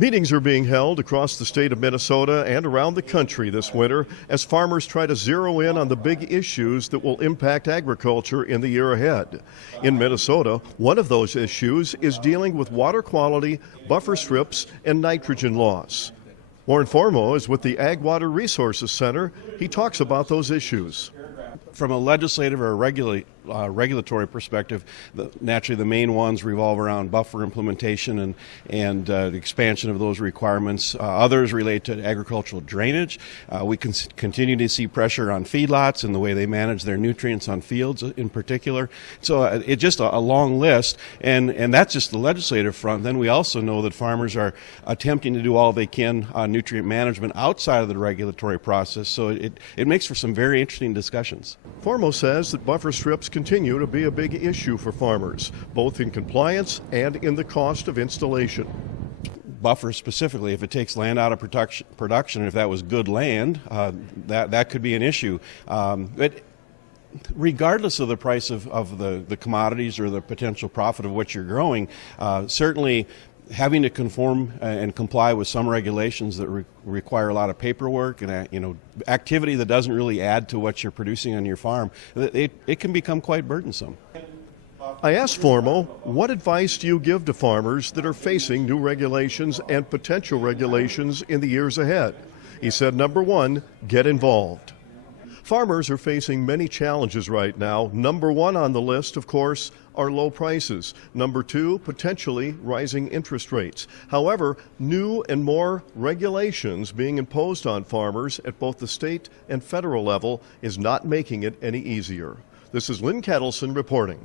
Meetings are being held across the state of Minnesota and around the country this winter as farmers try to zero in on the big issues that will impact agriculture in the year ahead. In Minnesota, one of those issues is dealing with water quality, buffer strips, and nitrogen loss. Warren Formo is with the Ag Water Resources Center. He talks about those issues. From a legislative or a regulatory perspective, naturally the main ones revolve around buffer implementation and the expansion of those requirements. Others relate to agricultural drainage. We can continue to see pressure on feedlots and the way they manage their nutrients on fields in particular. So it's just a long list, and that's just the legislative front. Then we also know that farmers are attempting to do all they can on nutrient management outside of the regulatory process, so it makes for some very interesting discussions. Formo says that buffer strips continue to be a big issue for farmers, both in compliance and in the cost of installation. Buffers specifically, if it takes land out of production, if that was good land, that could be an issue. But regardless of the price of the commodities or the potential profit of what you're growing, certainly having to conform and comply with some regulations that require a lot of paperwork and activity that doesn't really add to what you're producing on your farm, it can become quite burdensome. I asked Formo, what advice do you give to farmers that are facing new regulations and potential regulations in the years ahead? He said, number one, get involved. Farmers are facing many challenges right now. Number one on the list, of course, are low prices. Number two, potentially rising interest rates. However, new and more regulations being imposed on farmers at both the state and federal level is not making it any easier. This is Lynn Ketelsen reporting.